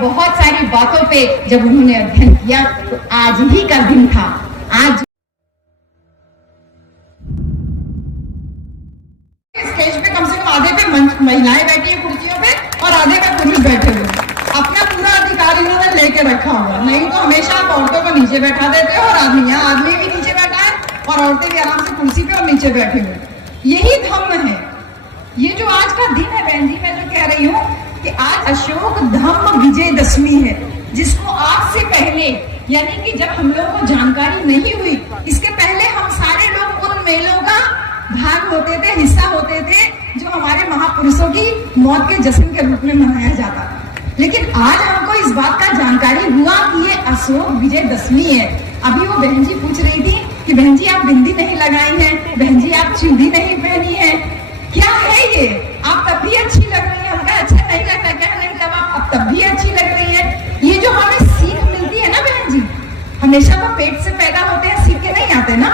बहुत सारी बातों पे जब उन्होंने अध्ययन किया तो आज ही का दिन था। आज स्टेज पे कम से कम आधे पे महिलाएं बैठी है कुर्सियों पे और आधे पे पुरुष बैठे हुए, अपना पूरा अधिकार इन्होंने लेके रखा हुआ। नहीं तो हमेशा आप औरतों को नीचे बैठा देते हो और आदमी भी नीचे बैठा है और औरतें भी आराम से कुर्सी पे और नीचे बैठे हुए। यही धम्म है। ये जो आज का दिन है बहन जी, मैं जो कह रही हूँ कि आज अशोक धम्म विजयदशमी है, जिसको आज से पहले यानी कि जब हम लोगों को जानकारी नहीं हुई, इसके पहले हम सारे लोग उन मेलों का भाग होते थे, हिस्सा होते थे जो हमारे महापुरुषों की मौत के जश्न के रूप में मनाया जाता था। लेकिन आज हमको इस बात का जानकारी हुआ कि ये अशोक विजयदशमी है। अभी वो बहन जी पूछ रही थी कि बहन जी आप बिंदी नहीं लगाई है, बहन जी आप चूड़ी नहीं पहनी है, क्या है ये? आप तब भी अच्छी लग रही है। हमका अच्छा नहीं लगता क्या? नहीं, तब आप तब भी अच्छी लग रही है। ये जो हमें सीख मिलती है ना बहन जी, हमेशा तो पेट से पैदा होते हैं, सीख के नहीं आते ना,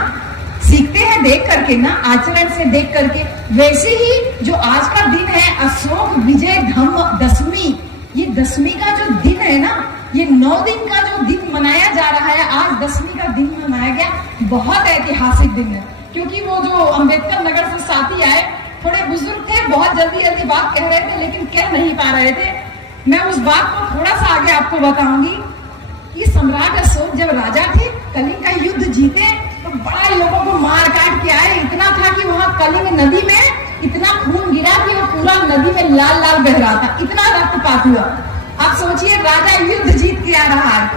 सीखते हैं देख करके ना, आचरण से देख करके। वैसे ही जो आज का दिन है अशोक विजय धम्म दशमी, ये दशमी का जो दिन है ना, ये 9 दिन का जो दिन मनाया जा रहा है, आज दशमी का दिन मनाया गया। बहुत ऐतिहासिक दिन है, क्योंकि वो जो अम्बेडकर नगर से साथी आए, थोड़े बुजुर्ग थे, बहुत जल्दी बात कह रहे थे लेकिन कह नहीं पा रहे थे। मैं उस बात को थोड़ा सा आगे आपको बताऊंगी कि सम्राट अशोक जब राजा थे, कलिंग का युद्ध जीते तो बड़ा लोगों को मार काट के आए। इतना था कि वहां कलिंग नदी में इतना खून गिरा कि वो पूरा नदी में लाल लाल बह रहा था, इतना रक्तपात हुआ। आप सोचिए राजा युद्ध जीत के आ रहा है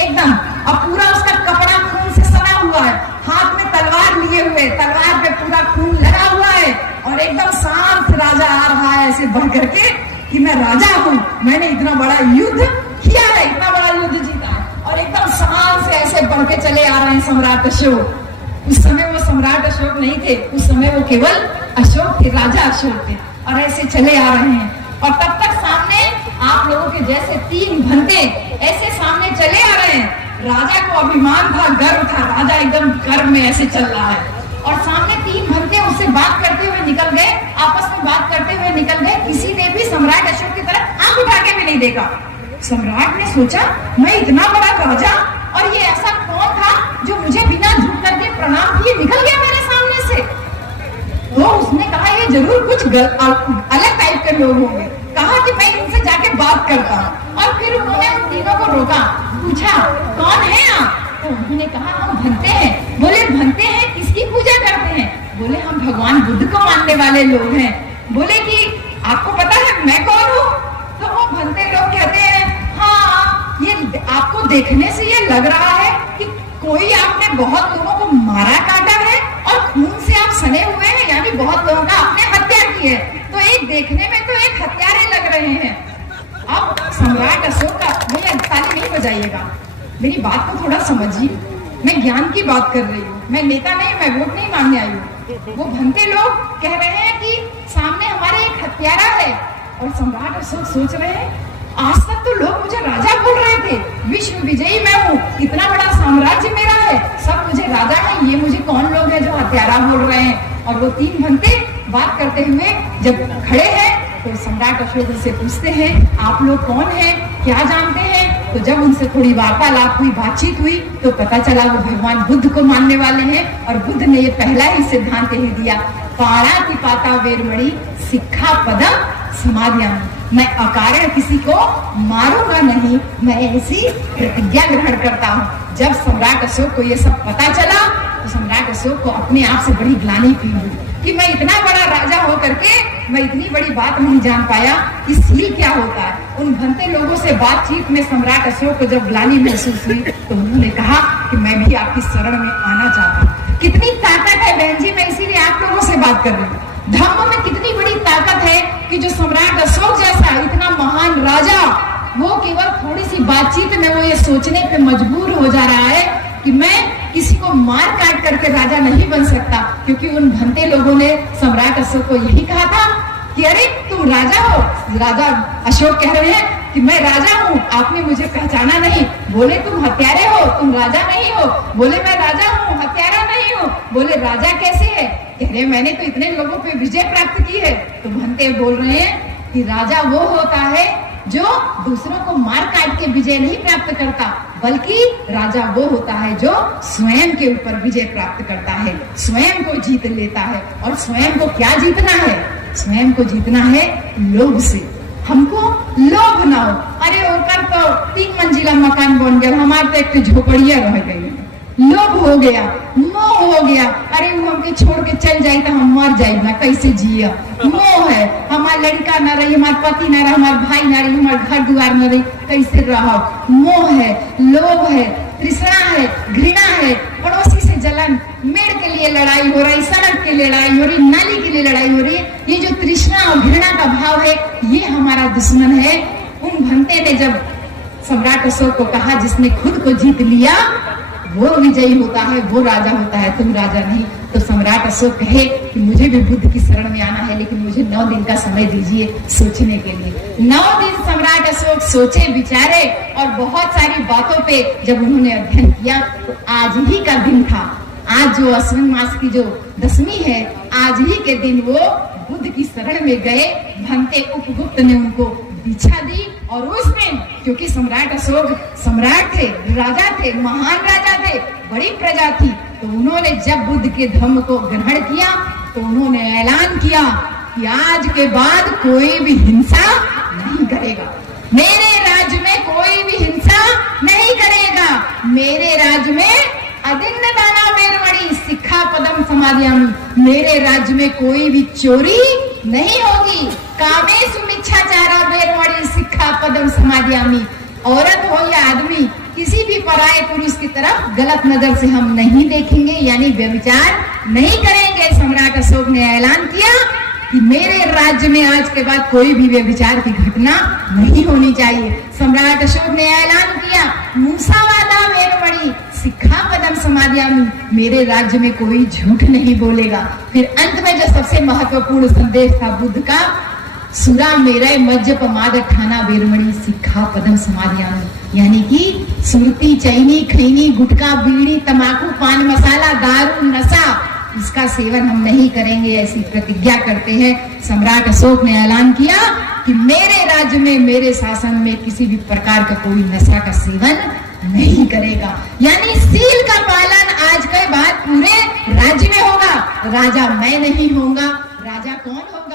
एकदम, और पूरा उसका कपड़ा खून से सना हुआ है, हाथ में तलवार लिए हुए, तलवार पे पूरा खून लगा हुआ है और एकदम शांत राजा आ रहा है ऐसे बढ़ करके कि मैं राजा हूँ, मैंने इतना बड़ा युद्ध किया है, इतना बड़ा युद्ध जीता है, और एकदम शांत से ऐसे बढ़ के चले आ रहे हैं सम्राट अशोक। उस समय वो सम्राट अशोक नहीं थे, उस समय वो केवल अशोक थे, राजा अशोक थे, और ऐसे चले आ रहे हैं। और तब तक सामने आप लोगों के जैसे 3 भंते ऐसे सामने चले आ रहे हैं। राजा को अभिमान था, गर्व था, राजा एकदम गर्व में ऐसे चल रहा है, और सामने 3 भंते उससे बात करते हुए निकल गए, आपस में बात करते हुए निकल गए। किसी ने भी सम्राट अशोक की तरफ आंख उठा के भी नहीं देखा। सम्राट ने सोचा मैं इतना बड़ा राजा, और ये ऐसा कौन था जो मुझे बिना झुक करके प्रणाम किए निकल गया मेरे सामने से? तो उसने कहा ये जरूर कुछ अलग टाइप के लोग होंगे। कहा कि मैं इनसे जाके बात करता हूँ, और फिर उन्होंने उन तीनों को रोका, पूछा कौन है आप? तो उन्होंने कहा हम भंते हैं। बोले भंते हैं, किसकी पूजा करते हैं? बोले हम भगवान बुद्ध को मानने वाले लोग हैं। बोले कि आपको पता है मैं कौन हूँ? तो वो भंते लोग कहते हैं हाँ, ये आपको देखने से ये लग रहा है कि कोई आपने बहुत लोगों को मारा काटा है और खून से आप सने हुए हैं, यानी बहुत लोगों का आपने हत्या की है। तो एक देखने में तो एक हत्यारे लग रहे हैं। अब सम्राट अशोक का, भैया ताली नहीं बजाइएगा, मेरी बात को थोड़ा समझिए, मैं ज्ञान की बात कर रही हूँ, मैं नेता नहीं, मैं वोट नहीं मांगने आई हूँ। वो भंते लोग कह रहे हैं कि सामने हमारे एक हत्यारा है, और सम्राट अशोक सोच रहे हैं आज तक तो लोग मुझे राजा बोल रहे थे, विश्व विजयी मैं हूँ, इतना बड़ा साम्राज्य मेरा है, सब मुझे राजा है, ये मुझे कौन लोग हैं जो हत्यारा बोल रहे हैं? और वो 3 भंते बात करते हुए जब खड़े हैं तो सम्राट अशोक से पूछते हैं आप लोग कौन हैं, क्या जानते हैं? तो जब उनसे थोड़ी वार्तालाप हुई, बातचीत हुई, तो पता चला वो भगवान बुद्ध को मानने वाले हैं। और बुद्ध ने ये पहला ही सिद्धांत ही दिया, पाणातिपाता वेरमणि सिक्खा पदम समाधियां, मैं अकारण किसी को मारूंगा नहीं, मैं ऐसी प्रतिज्ञा ग्रहण करता हूँ। जब सम्राट अशोक को ये सब पता चला तो सम्राट अशोक को अपने आप से बड़ी ग्लानि फील हुई कि मैं इतना बड़ा राजा हो करके मैं इतनी बड़ी बात नहीं जान पाया कि सील क्या होता है। उन भंते लोगों से बातचीत में सम्राट अशोक को जब ग्लानि महसूस हुई तो उन्होंने कहा कि मैं भी आपकी शरण में आना चाहता हूँ। कितनी ताकत है बहन जी, मैं इसीलिए आप लोगों से बात कर रही हूँ। धर्म में कितनी बड़ी ताकत है कि जो सम्राट अशोक जैसा इतना महान राजा, वो केवल थोड़ी सी बातचीत में वो ये सोचने पे मजबूर हो जा रहा है कि मैं किसी को मार काट करके राजा नहीं बन सकता, क्योंकि उन भंते लोगों ने सम्राट अशोक को यही कहा था कि अरे तुम राजा हो। राजा अशोक कह रहे हैं कि मैं राजा हूँ, आपने मुझे पहचाना नहीं। बोले तुम हत्यारे हो, तुम राजा नहीं हो। बोले मैं राजा हूँ, हत्यारा नहीं हूँ। बोले राजा कैसे है? कह रहे मैंने तो इतने लोगों पे विजय प्राप्त की है। तो भंते बोल रहे हैं कि राजा वो होता है जो दूसरों को मार काट के विजय नहीं प्राप्त करता, बल्कि राजा वो होता है जो स्वयं के ऊपर विजय प्राप्त करता है, स्वयं को जीत लेता है। और स्वयं को क्या जीतना है? स्वयं को जीतना है लोभ से। हमको लोभ ना हो, अरे ऊपर तो 3 मंजिला मकान बन गया, हमारे तो एक झोपड़िया रह गई। लोभ हो गया, मोह हो गया, अरे वो हमके छोड़ के चल जाए तो हम मर जाए ना, कैसे जिया। मोह है, हमारा लड़का ना रही, हमारा पति ना रही, हमारा भाई ना रही, हमारा घर द्वार ना रही, कैसे रहो। मोह है, लोभ है, तृष्णा है, घृणा है, पड़ोसी से जलन, मेड़ के लिए लड़ाई हो रही, सड़क के लिए लड़ाई हो रही, नाली के लिए लड़ाई हो रही। ये जो तृष्णा और घृणा का भाव है, ये हमारा दुश्मन है। उन भंते ने जब सम्राट अशोक को कहा, जिसने खुद को जीत लिया वो विजयी होता है, वो राजा होता है, तुम राजा नहीं। तो सम्राट अशोक कहे कि मुझे भी बुद्ध की शरण में आना है, लेकिन मुझे 9 दिन का समय दीजिए सोचने के लिए। 9 दिन सम्राट अशोक सोचे विचारे, और बहुत सारी बातों पे जब उन्होंने अध्ययन किया, तो आज ही का दिन था। आज जो अश्विन मास की जो 10वीं है, आज ही के दिन वो बुद्ध की शरण में गए। भंते उपगुप्त ने उनको दीक्षा दी, और उस दिन, क्योंकि सम्राट अशोक सम्राट थे, राजा थे, महान राजा थे, बड़ी प्रजा थी, तो उन्होंने जब बुद्ध के धर्म को ग्रहण किया, तो उन्होंने ऐलान किया कि आज के बाद कोई भी हिंसा नहीं करेगा, मेरे राज्य में कोई भी हिंसा नहीं करेगा, मेरे राज्य में अदिन्न दाना वेरमणि सिक्खापदम समादयामि, मेरे राज्य में कोई भी चोरी नहीं होगी। कामेषु मिच्छाचारा वेरमणि सिक्खापदम समादयामि, औरत हो या आदमी, किसी भी पराये पुरुष की तरफ गलत नजर से हम नहीं देखेंगे, यानी व्यभिचार नहीं करेंगे। सम्राट अशोक ने ऐलान किया कि मेरे राज्य में आज के बाद कोई भी व्यभिचार की घटना नहीं होनी चाहिए। सम्राट अशोक ने ऐलान किया, मूसावादा वेरमणि सिक्खापदम समादयामि, मेरे राज्य में कोई झूठ नहीं बोलेगा। फिर अंत में जो सबसे महत्वपूर्ण संदेश था बुद्ध का, सुरा मेरे मज्जपमाद ठाना वेरमणि सिक्खापदम समादयामि, यानी कि सुरती, चैनी, खैनी, गुटखा, बीड़ी, तंबाकू, पान मसाला, दारू, नशा, इसका सेवन हम नहीं करेंगे, ऐसी प्रतिज्ञा करते हैं। सम्राट अशोक ने ऐलान किया कि मेरे राज्य में, मेरे शासन में किसी भी प्रकार का कोई नशा का सेवन नहीं करेगा, यानी सील का पालन आज के बाद पूरे राज्य में होगा। राजा मैं नहीं होऊंगा, राजा कौन होगा?